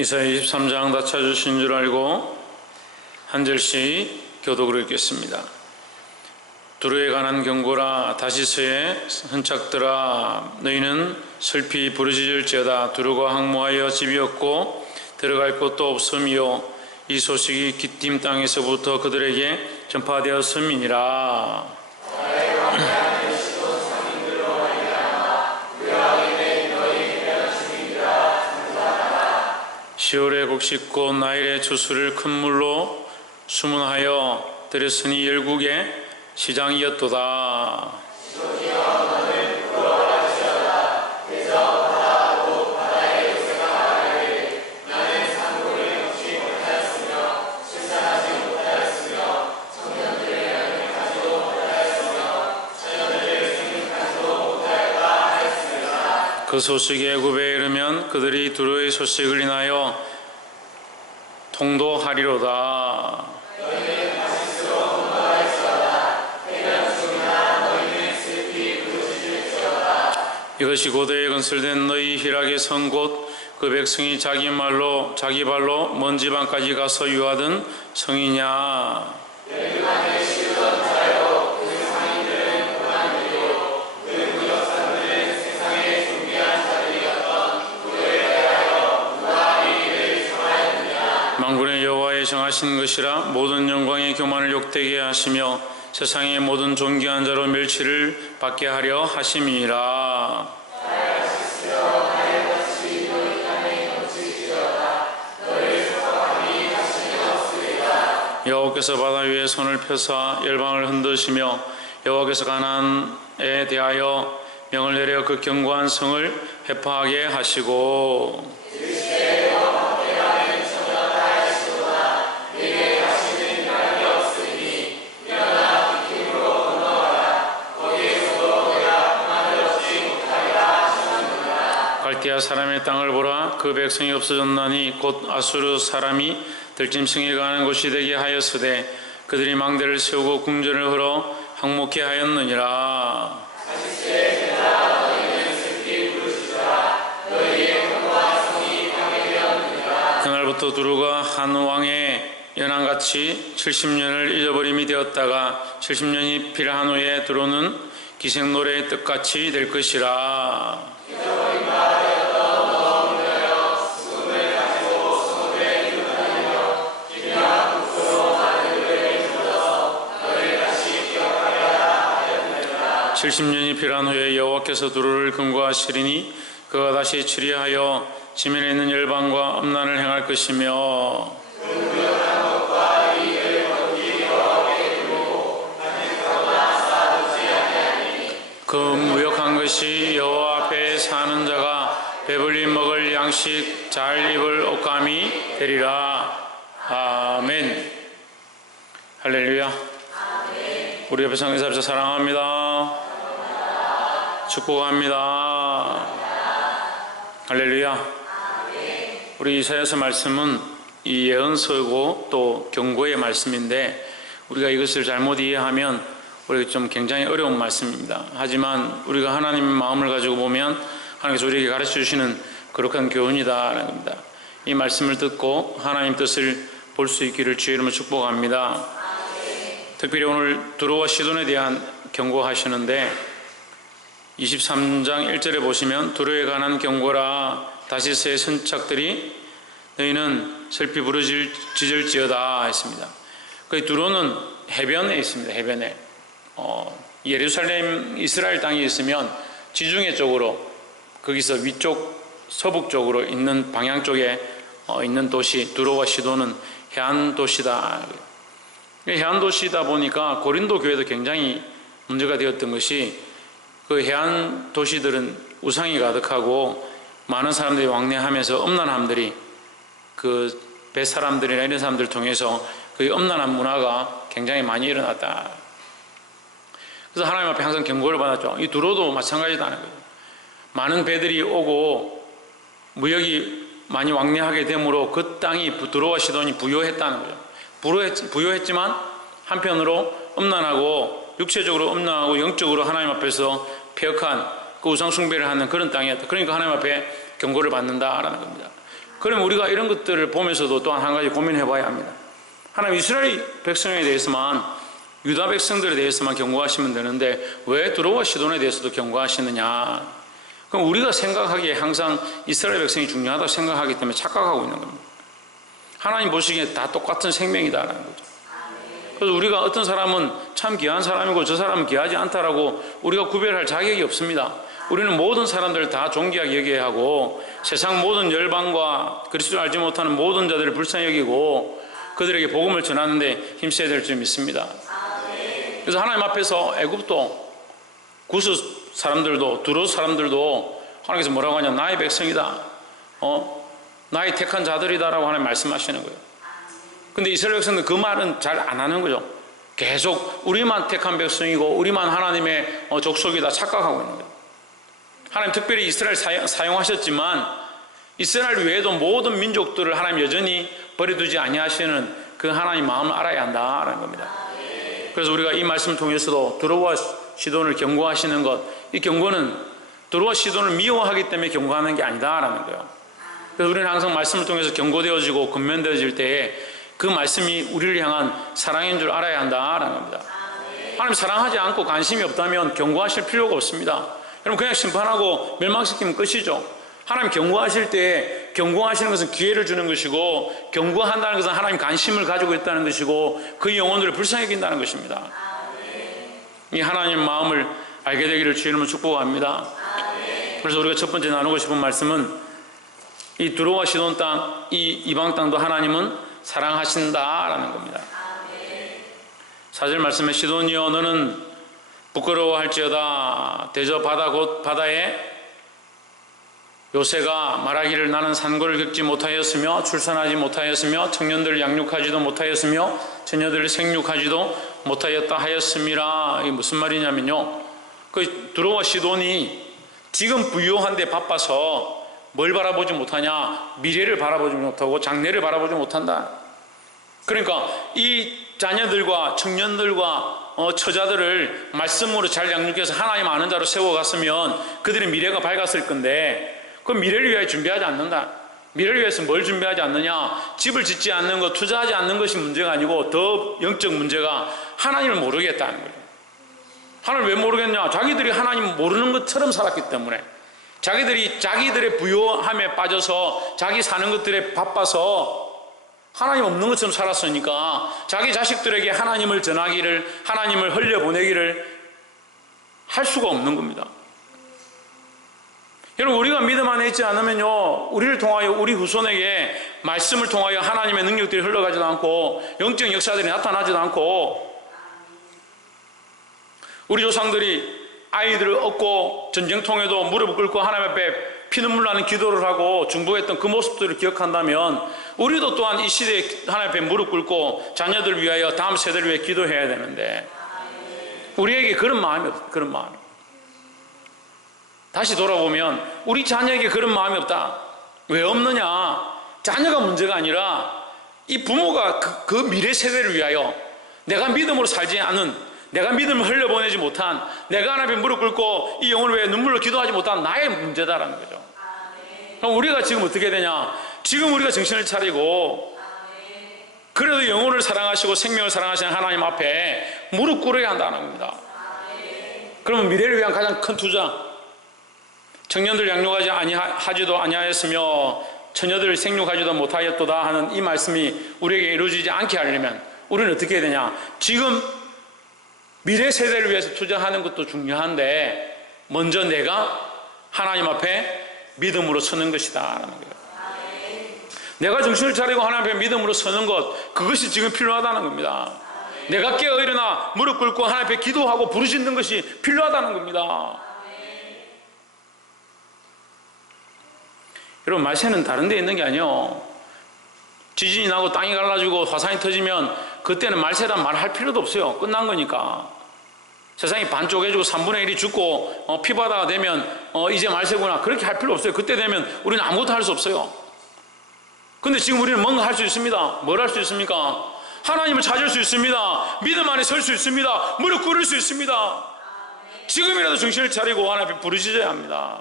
이사야 23장 다 찾으신 줄 알고 한 절씩 교독으로 읽겠습니다. 두루에 관한 경고라. 다시스의 선착들아, 너희는 슬피 부르짖을지어다. 두루가 항모하여 집이 없고 들어갈 곳도 없음이요, 이 소식이 기띔 땅에서부터 그들에게 전파되었음이니라. 시올의 곡식꽃 나일의 주수를 큰 물로 수문하여 들였으니 열국의 시장이었도다. 그 소식이 애굽에 이르면 그들이 두루의 소식을 인하여 통도하리로다. 이것이 고대에 건설된 너희 희락의 성 곧 그 백성이 자기 발로 먼 지방까지 가서 유하던 성이냐. 만군의 여호와의 정하신 것이라. 모든 영광의 교만을 욕되게 하시며 세상의 모든 존귀한 자로 멸치를 받게 하려 하심이니라. 여호와께서 바다 위에 손을 펴사 열방을 흔드시며 여호와께서 가나안에 대하여 명을 내려 그 견고한 성을 회파하게 하시고 갈대아 사람의 땅을 보라. 그 백성이 없어졌나니 곧 아수르 사람이 들짐승에 가는 곳이 되게 하였으되 그들이 망대를 세우고 궁전을 흘러 항목케 하였느니라. 그날부터 두루가 한 왕의 연한같이 70년을 잊어버림이 되었다가 70년이 필요한 후에 두루는 기생노래의 뜻같이 될 것이라. (70년이) 필요한 후에 여호와께서 두루를 금고하시리니 그가 다시 치리하여 지면에 있는 열방과 음란을 행할 것이며 그 무역한 것이 여호와 앞에 사는 자가 배불리 먹을 양식 잘 입을 옷감이 되리라. 아멘. 할렐루야. 아멘. 우리 옆에 성교사님 사랑합니다. 축복합니다. 할렐루야. 아멘. 우리 이사야서 말씀은 이 예언서고 또 경고의 말씀인데 우리가 이것을 잘못 이해하면 우리가 좀 굉장히 어려운 말씀입니다. 하지만 우리가 하나님의 마음을 가지고 보면 하나님께서 우리에게 가르쳐 주시는 거룩한 교훈이다라는 겁니다. 이 말씀을 듣고 하나님 뜻을 볼 수 있기를 주의 이름으로 축복합니다. 아멘. 특별히 오늘 두루와 시돈에 대한 경고하시는데 23장 1절에 보시면 두루에 관한 경고라. 다시스의 선착들이 너희는 슬피 부르짖을지어다 했습니다. 그 두루는 해변에 있습니다. 해변에 예루살렘 이스라엘 땅이 있으면 지중해 쪽으로 거기서 위쪽 서북 쪽으로 있는 방향 쪽에 있는 도시 두루와 시돈은 해안 도시다. 해안 도시다 보니까 고린도 교회도 굉장히 문제가 되었던 것이 그 해안 도시들은 우상이 가득하고 많은 사람들이 왕래하면서 음란함들이 그 뱃사람들이나 이런 사람들을 통해서 그 음란한 문화가 굉장히 많이 일어났다. 그래서 하나님 앞에 항상 경고를 받았죠. 이 두루도 마찬가지다는 거예요. 많은 배들이 오고 무역이 많이 왕래하게 되므로 그 땅이 두루와 시돈이 부요했다는 거죠. 부요했지만 한편으로 음란하고 육체적으로 음란하고 영적으로 하나님 앞에서 폐역한 그 우상 숭배를 하는 그런 땅이었다. 그러니까 하나님 앞에 경고를 받는다라는 겁니다. 그러면 우리가 이런 것들을 보면서도 또한 한 가지 고민해 봐야 합니다. 하나님 이스라엘 백성에 대해서만, 유다 백성들에 대해서만 경고하시면 되는데 왜 두로와 시돈에 대해서도 경고하시느냐? 그럼 우리가 생각하기에 항상 이스라엘 백성이 중요하다고 생각하기 때문에 착각하고 있는 겁니다. 하나님 보시기에 다 똑같은 생명이다라는 거죠. 그래서 우리가 어떤 사람은 참 귀한 사람이고 저 사람은 귀하지 않다라고 우리가 구별할 자격이 없습니다. 우리는 모든 사람들을 다 존귀하게 여겨야 하고 세상 모든 열방과 그리스도를 알지 못하는 모든 자들을 불쌍히 여기고 그들에게 복음을 전하는데 힘써야 될 줄 믿습니다. 그래서 하나님 앞에서 애굽도 구스 사람들도 두로 사람들도 하나님께서 뭐라고 하냐, 나의 백성이다, 나의 택한 자들이다라고 하나님 말씀하시는 거예요. 근데 이스라엘 백성은 그 말은 잘 안 하는 거죠. 계속 우리만 택한 백성이고 우리만 하나님의 족속이다 착각하고 있는 거예요. 하나님 특별히 이스라엘 사용하셨지만 이스라엘 외에도 모든 민족들을 하나님 여전히 버려두지 아니하시는 그 하나님 마음을 알아야 한다라는 겁니다. 그래서 우리가 이 말씀을 통해서도 두로와 시돈을 경고하시는 것, 이 경고는 두로와 시돈을 미워하기 때문에 경고하는 게 아니다라는 거예요. 그래서 우리는 항상 말씀을 통해서 경고되어지고 권면되어질 때에 그 말씀이 우리를 향한 사랑인 줄 알아야 한다라는 겁니다. 하나님 사랑하지 않고 관심이 없다면 경고하실 필요가 없습니다. 여러분 그냥 심판하고 멸망시키면 끝이죠. 하나님 경고하실 때 경고하시는 것은 기회를 주는 것이고 경고한다는 것은 하나님 관심을 가지고 있다는 것이고 그 영혼들을 불쌍히 여긴다는 것입니다. 이 하나님 마음을 알게 되기를 주의 이름으로 축복합니다. 그래서 우리가 첫 번째 나누고 싶은 말씀은 이 두로와 시돈 땅, 이 이방 땅도 하나님은 사랑하신다라는 겁니다. 4절 말씀에 시돈이여 너는 부끄러워할지어다. 대저 바다 곧 바다에 요새가 말하기를 나는 산고를 겪지 못하였으며 출산하지 못하였으며 청년들을 양육하지도 못하였으며 처녀들을 생육하지도 못하였다 하였음이라. 이게 무슨 말이냐면요, 그 두로와 시돈이 지금 부유한 데 바빠서 뭘 바라보지 못하냐, 미래를 바라보지 못하고 장래를 바라보지 못한다. 그러니까 이 자녀들과 청년들과 처자들을 말씀으로 잘 양육해서 하나님 아는 자로 세워갔으면 그들의 미래가 밝았을 건데 그 미래를 위해 준비하지 않는다. 미래를 위해서 뭘 준비하지 않느냐, 집을 짓지 않는 것, 투자하지 않는 것이 문제가 아니고 더 영적 문제가 하나님을 모르겠다는 거예요. 하나님을 왜 모르겠냐, 자기들이 하나님 모르는 것처럼 살았기 때문에, 자기들의 부요함에 빠져서 자기 사는 것들에 바빠서 하나님 없는 것처럼 살았으니까 자기 자식들에게 하나님을 전하기를, 하나님을 흘려보내기를 할 수가 없는 겁니다. 여러분 우리가 믿음 안에 있지 않으면요, 우리를 통하여 우리 후손에게 말씀을 통하여 하나님의 능력들이 흘러가지도 않고 영적 역사들이 나타나지도 않고, 우리 조상들이 아이들을 얻고 전쟁통에도 무릎을 꿇고 하나님 앞에 피눈물 나는 기도를 하고 중보했던 그 모습들을 기억한다면 우리도 또한 이 시대에 하나님 앞에 무릎 꿇고 자녀들을 위하여 다음 세대를 위해 기도해야 되는데 우리에게 그런 마음이 없어요. 그런 마음이. 다시 돌아보면 우리 자녀에게 그런 마음이 없다. 왜 없느냐, 자녀가 문제가 아니라 이 부모가 그 미래 세대를 위하여 내가 믿음으로 살지 않은, 내가 믿음을 흘려보내지 못한, 내가 하나님 앞에 무릎 꿇고 이 영혼을 위해 눈물로 기도하지 못한 나의 문제다라는 거죠. 그럼 우리가 지금 어떻게 되냐, 지금 우리가 정신을 차리고 그래도 영혼을 사랑하시고 생명을 사랑하시는 하나님 앞에 무릎 꿇어야 한다는 겁니다. 그러면 미래를 위한 가장 큰 투자, 청년들 양육하지도 아니하였으며 처녀들을 생육하지도 못하였도다 하는 이 말씀이 우리에게 이루어지지 않게 하려면 우리는 어떻게 해야 되냐, 지금 미래 세대를 위해서 투자하는 것도 중요한데 먼저 내가 하나님 앞에 믿음으로 서는 것이다 라는 거예요. 내가 정신을 차리고 하나님 앞에 믿음으로 서는 것, 그것이 지금 필요하다는 겁니다. 내가 깨어 일어나 무릎 꿇고 하나님 앞에 기도하고 부르짖는 것이 필요하다는 겁니다. 여러분 말세는 다른 데 있는 게 아니에요. 지진이 나고 땅이 갈라지고 화산이 터지면 그때는 말세란 말 할 필요도 없어요. 끝난 거니까. 세상이 반 쪼개지고 3분의 1이 죽고 피바다가 되면 이제 말세구나 그렇게 할 필요 없어요. 그때 되면 우리는 아무것도 할 수 없어요. 근데 지금 우리는 뭔가 할 수 있습니다. 뭘 할 수 있습니까? 하나님을 찾을 수 있습니다. 믿음 안에 설 수 있습니다. 무릎 꿇을 수 있습니다. 지금이라도 정신을 차리고 하나님 앞에 부르짖어야 합니다.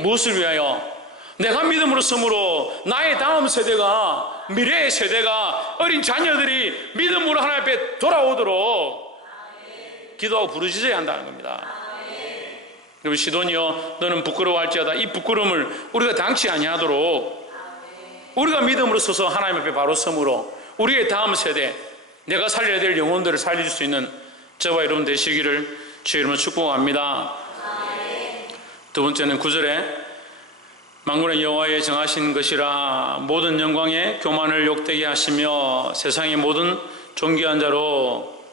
무엇을 위하여? 내가 믿음으로 섬으로 나의 다음 세대가, 미래의 세대가, 어린 자녀들이 믿음으로 하나님 앞에 돌아오도록 기도하고 부르짖어야 한다는 겁니다. 여러분, 시돈이여 너는 부끄러워할지어다. 이 부끄러움을 우리가 당치 아니하도록 우리가 믿음으로 서서 하나님 앞에 바로 섬으로 우리의 다음 세대, 내가 살려야 될 영혼들을 살릴 수 있는 저와 여러분 되시기를 주의 이름으로 축복합니다. 두 번째는 9절에 만군의 여호와의 정하신 것이라 모든 영광의 교만을 욕되게 하시며 세상의 모든 존귀한 자로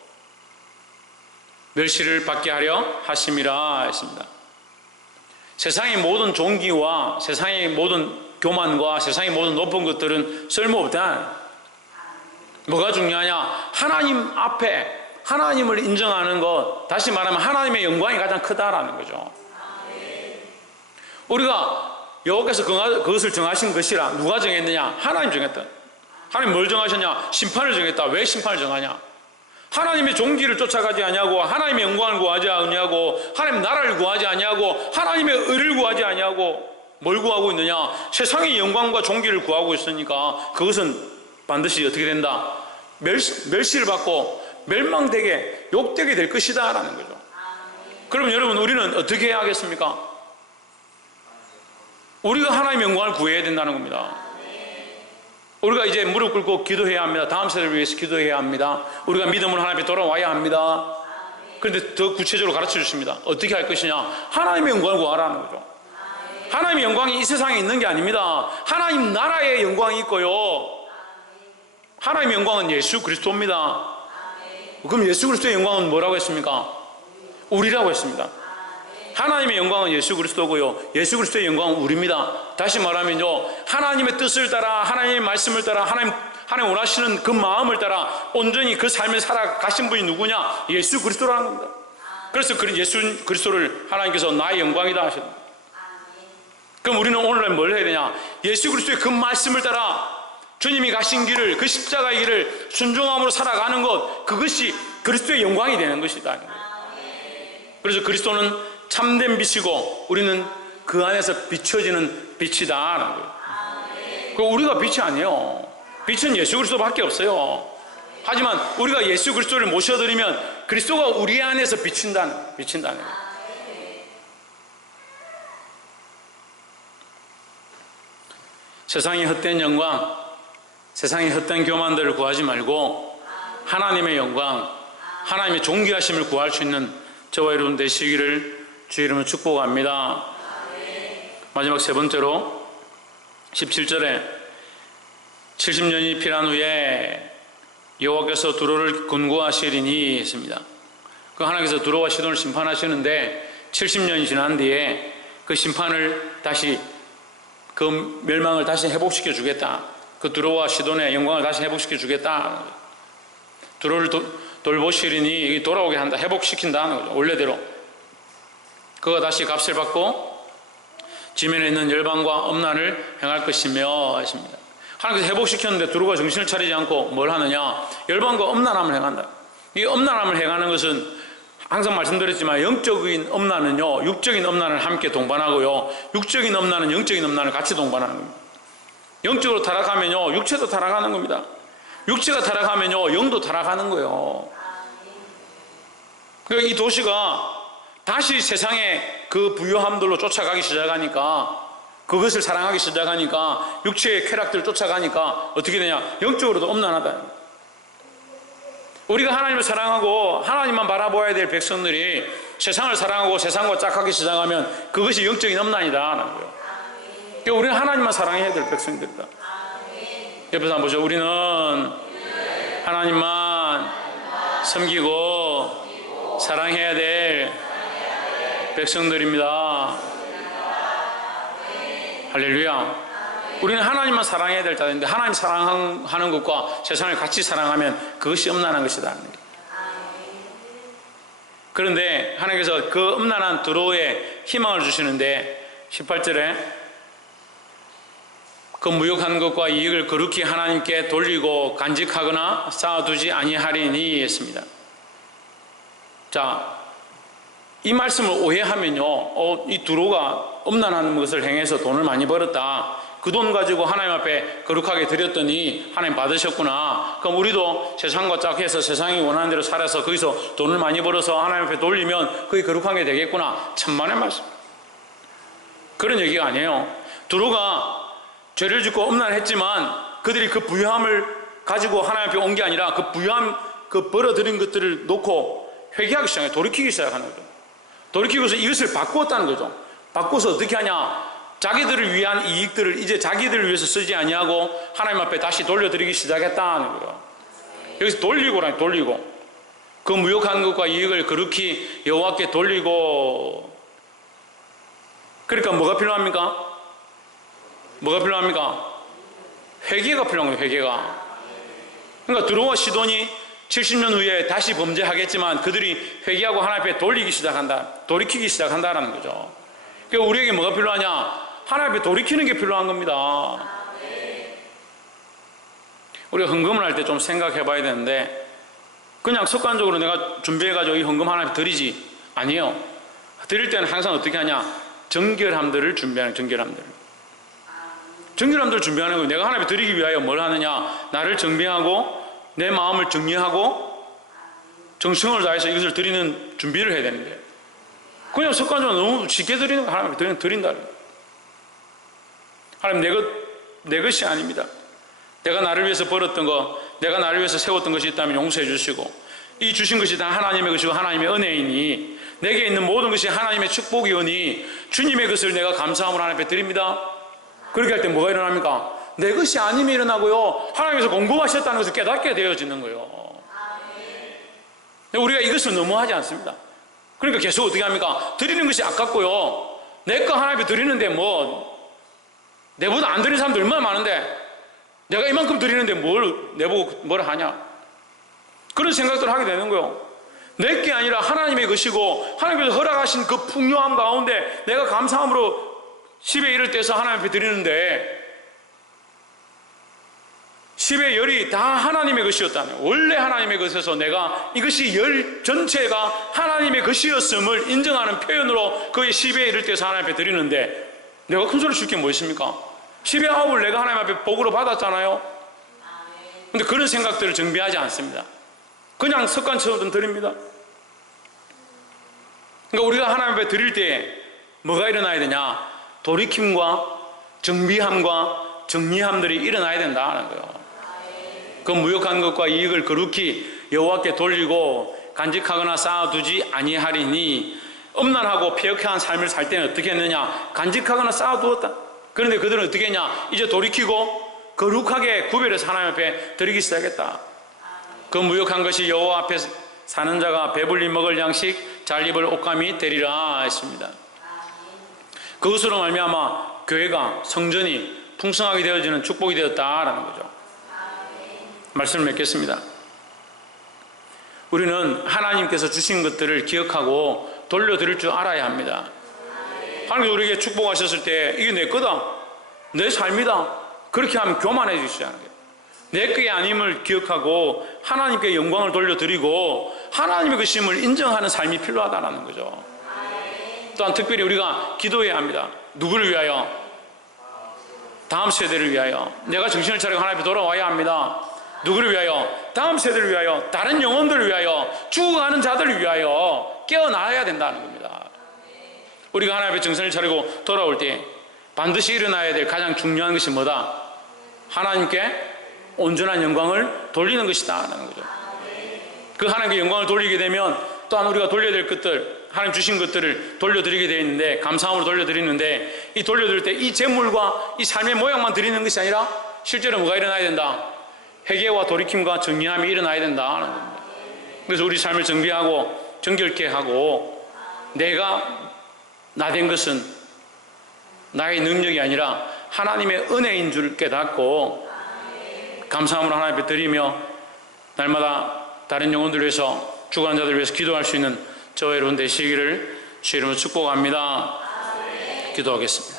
멸시를 받게 하려 하심이라 했습니다. 세상의 모든 존귀와 세상의 모든 교만과 세상의 모든 높은 것들은 쓸모없다. 뭐가 중요하냐? 하나님 앞에 하나님을 인정하는 것, 다시 말하면 하나님의 영광이 가장 크다라는 거죠. 우리가 여호와께서 그것을 정하신 것이라. 누가 정했느냐? 하나님 정했다. 하나님 뭘 정하셨냐? 심판을 정했다. 왜 심판을 정하냐? 하나님의 종기를 쫓아가지 아니하고, 하나님의 영광을 구하지 아니하고, 하나님 나라를 구하지 아니하고, 하나님의 의를 구하지 아니하고, 뭘 구하고 있느냐? 세상의 영광과 종기를 구하고 있으니까 그것은 반드시 어떻게 된다? 멸시를 받고 멸망되게, 욕되게 될 것이다 라는 거죠. 그럼 여러분, 우리는 어떻게 해야 하겠습니까? 우리가 하나님의 영광을 구해야 된다는 겁니다. 우리가 이제 무릎 꿇고 기도해야 합니다. 다음 세대를 위해서 기도해야 합니다. 우리가 믿음으로 하나님 앞에 돌아와야 합니다. 그런데 더 구체적으로 가르쳐 주십니다. 어떻게 할 것이냐? 하나님의 영광을 구하라는 거죠. 하나님의 영광이 이 세상에 있는 게 아닙니다. 하나님 나라의 영광이 있고요, 하나님의 영광은 예수 그리스도입니다. 그럼 예수 그리스도의 영광은 뭐라고 했습니까? 우리라고 했습니다. 하나님의 영광은 예수 그리스도고요, 예수 그리스도의 영광은 우리입니다. 다시 말하면요, 하나님의 뜻을 따라, 하나님의 말씀을 따라, 하나님 원하시는 그 마음을 따라 온전히 그 삶을 살아가신 분이 누구냐? 예수 그리스도라는 겁니다. 그래서 예수 그리스도를 하나님께서 나의 영광이다 하셨습니다. 그럼 우리는 오늘날 뭘 해야 되냐? 예수 그리스도의 그 말씀을 따라 주님이 가신 길을, 그 십자가의 길을 순종함으로 살아가는 것, 그것이 그리스도의 영광이 되는 것이다. 그래서 그리스도는 참된 빛이고 우리는 그 안에서 비춰지는 빛이다. 그 우리가 빛이 아니에요. 빛은 예수 그리스도밖에 없어요. 하지만 우리가 예수 그리스도를 모셔드리면 그리스도가 우리 안에서 비친다는 거예요. 세상의 헛된 영광, 세상의 헛된 교만들을 구하지 말고 하나님의 영광, 하나님의 존귀하심을 구할 수 있는 저와 여러분 되시기를 주의 이름으로 축복합니다. 마지막 세 번째로 17절에 70년이 필한 후에 여호와께서 두로를 군구하시리니 했습니다. 그 하나님께서 두로와 시돈을 심판하시는데 70년이 지난 뒤에 그 심판을 다시, 그 멸망을 다시 회복시켜 주겠다. 그 두로와 시돈의 영광을 다시 회복시켜 주겠다. 두로를 돌보시리니 돌아오게 한다. 회복시킨다는 거죠. 원래대로. 그가 다시 값을 받고 지면에 있는 열방과 엄난을 행할 것이며 하십니다. 하나님께서 회복시켰는데 두로가 정신을 차리지 않고 뭘 하느냐? 열방과 엄난함을 행한다. 이 엄난함을 행하는 것은 항상 말씀드렸지만 영적인 엄난은요, 육적인 엄난을 함께 동반하고요, 육적인 엄난은 영적인 엄난을 같이 동반하는 겁니다. 영적으로 타락하면요, 육체도 타락하는 겁니다. 육체가 타락하면요, 영도 타락하는 거예요. 그러니까 이 도시가 다시 세상의 그 부유함들로 쫓아가기 시작하니까, 그것을 사랑하기 시작하니까, 육체의 쾌락들을 쫓아가니까 어떻게 되냐? 영적으로도 엄난하다. 우리가 하나님을 사랑하고 하나님만 바라보아야 될 백성들이 세상을 사랑하고 세상과 짝하기 시작하면 그것이 영적인 엄난이다라는 거예요. 그러니까 우리는 하나님만 사랑해야 될 백성들이다. 옆에서 한번 보죠. 우리는 하나님만 섬기고 사랑해야 될 백성들입니다. 할렐루야. 우리는 하나님만 사랑해야 될 자인데 하나님 사랑하는 것과 세상을 같이 사랑하면 그것이 엄난한 것이다. 그런데 하나님께서 그 엄난한 두로에 희망을 주시는데 18절에 그 무욕한 것과 이익을 거룩히 하나님께 돌리고 간직하거나 쌓아두지 아니하리니 했습니다. 자, 이 말씀을 오해하면요, 이 두로가 음란한 것을 행해서 돈을 많이 벌었다, 그 돈 가지고 하나님 앞에 거룩하게 드렸더니 하나님 받으셨구나, 그럼 우리도 세상과 짝해서 세상이 원하는 대로 살아서 거기서 돈을 많이 벌어서 하나님 앞에 돌리면 그게 거룩한 게 되겠구나, 천만의 말씀. 그런 얘기가 아니에요. 두로가 죄를 짓고 음란했지만 그들이 그 부유함을 가지고 하나님 앞에 온 게 아니라 그 부유함, 그 벌어들인 것들을 놓고 회개하기 시작해요. 돌이키기 시작하는 거죠. 돌이키고서 이것을 바꾸었다는 거죠. 바꿔서 어떻게 하냐, 자기들을 위한 이익들을 이제 자기들을 위해서 쓰지 아니하고 하나님 앞에 다시 돌려드리기 시작했다는 거예요. 여기서 돌리고 그 무욕한 것과 이익을 거룩히 여호와께 돌리고. 그러니까 뭐가 필요합니까? 뭐가 필요합니까? 회개가 필요한 거예요. 회개가. 그러니까 두로와 시돈이 70년 후에 다시 범죄하겠지만 그들이 회개하고 하나님 앞에 돌리기 시작한다, 돌이키기 시작한다라는 거죠. 그러니까 우리에게 뭐가 필요하냐? 하나님 앞에 돌이키는 게 필요한 겁니다. 우리가 헌금을 할 때 좀 생각해 봐야 되는데, 그냥 습관적으로 내가 준비해가지고 이 헌금 하나님 앞에 드리지 아니에요. 드릴 때는 항상 어떻게 하냐, 정결함들을 준비하는, 정결함들을 준비하는 거예요. 내가 하나님 앞에 드리기 위하여 뭘 하느냐, 나를 정비하고 내 마음을 정리하고 정성을 다해서 이것을 드리는 준비를 해야 되는데, 그냥 습관적으로 너무 쉽게 드리는 거, 하나님 앞에 드린다. 하나님, 내 것이 아닙니다. 내가 나를 위해서 벌었던 것, 내가 나를 위해서 세웠던 것이 있다면 용서해 주시고, 이 주신 것이 다 하나님의 것이고 하나님의 은혜이니, 내게 있는 모든 것이 하나님의 축복이오니 주님의 것을 내가 감사함으로 하나님 앞에 드립니다. 그렇게 할 때 뭐가 일어납니까? 내 것이 아님이 일어나고요, 하나님께서 공급하셨다는 것을 깨닫게 되어지는 거예요. 우리가 이것을 너무 하지 않습니다. 그러니까 계속 어떻게 합니까? 드리는 것이 아깝고요, 내 거 하나님 앞에 드리는데 내보다 안 드리는 사람들 얼마나 많은데 내가 이만큼 드리는데 내보고 뭘 하냐, 그런 생각들을 하게 되는 거예요. 내 게 아니라 하나님의 것이고 하나님께서 허락하신 그 풍요함 가운데 내가 감사함으로 10의 1을 떼서 하나님 앞에 드리는데, 10의 10이 다 하나님의 것이었다면, 원래 하나님의 것에서 내가 이것이 열 전체가 하나님의 것이었음을 인정하는 표현으로 그의 10의 1을 떼서 하나님 앞에 드리는데, 내가 큰 소리 줄 게 뭐 있습니까? 10의 9을 내가 하나님 앞에 복으로 받았잖아요. 근데 그런 생각들을 정비하지 않습니다. 그냥 습관처럼 드립니다. 그러니까 우리가 하나님 앞에 드릴 때 뭐가 일어나야 되냐? 돌이킴과 정비함과 정리함들이 일어나야 된다는 거예요. 그 무욕한 것과 이익을 거룩히 여호와께 돌리고 간직하거나 쌓아두지 아니하리니, 음란하고 패역한 삶을 살 때는 어떻게 했느냐? 간직하거나 쌓아두었다. 그런데 그들은 어떻게 했냐? 이제 돌이키고 거룩하게 구별해서 하나님 앞에 드리기 시작했다. 그 무욕한 것이 여호와 앞에 사는 자가 배불리 먹을 양식, 잘 입을 옷감이 되리라 했습니다. 그것으로 말미암아 교회가, 성전이 풍성하게 되어지는 축복이 되었다라는 거죠. 말씀을 맺겠습니다. 우리는 하나님께서 주신 것들을 기억하고 돌려드릴 줄 알아야 합니다. 하나님께서 우리에게 축복하셨을 때 이게 내 거다, 내 삶이다, 그렇게 하면 교만해 주시지 않아요. 내 것이 아님을 기억하고 하나님께 영광을 돌려드리고 하나님의 것임을 인정하는 삶이 필요하다는 거죠. 또한 특별히 우리가 기도해야 합니다. 누구를 위하여? 다음 세대를 위하여. 내가 정신을 차리고 하나님 앞에 돌아와야 합니다. 누구를 위하여? 다음 세대를 위하여, 다른 영혼들을 위하여, 죽어가는 자들을 위하여 깨어나야 된다는 겁니다. 우리가 하나님 앞에 정신을 차리고 돌아올 때 반드시 일어나야 될 가장 중요한 것이 뭐다? 하나님께 온전한 영광을 돌리는 것이다 하는 거죠. 그 하나님께 영광을 돌리게 되면 또한 우리가 돌려야 될 것들, 하나님 주신 것들을 돌려드리게 되어 있는데, 감사함으로 돌려드리는데, 이 돌려드릴 때 이 재물과 이 삶의 모양만 드리는 것이 아니라 실제로 뭐가 일어나야 된다? 회개와 돌이킴과 정리함이 일어나야 된다 하는 겁니다. 그래서 우리 삶을 정비하고 정결케 하고, 내가 나 된 것은 나의 능력이 아니라 하나님의 은혜인 줄 깨닫고 감사함으로 하나님 앞에 드리며 날마다 다른 영혼들을 위해서, 죽어가는 자들을 위해서 기도할 수 있는 저와 여러분 되시기를 주의 이름으로 축복합니다. 기도하겠습니다.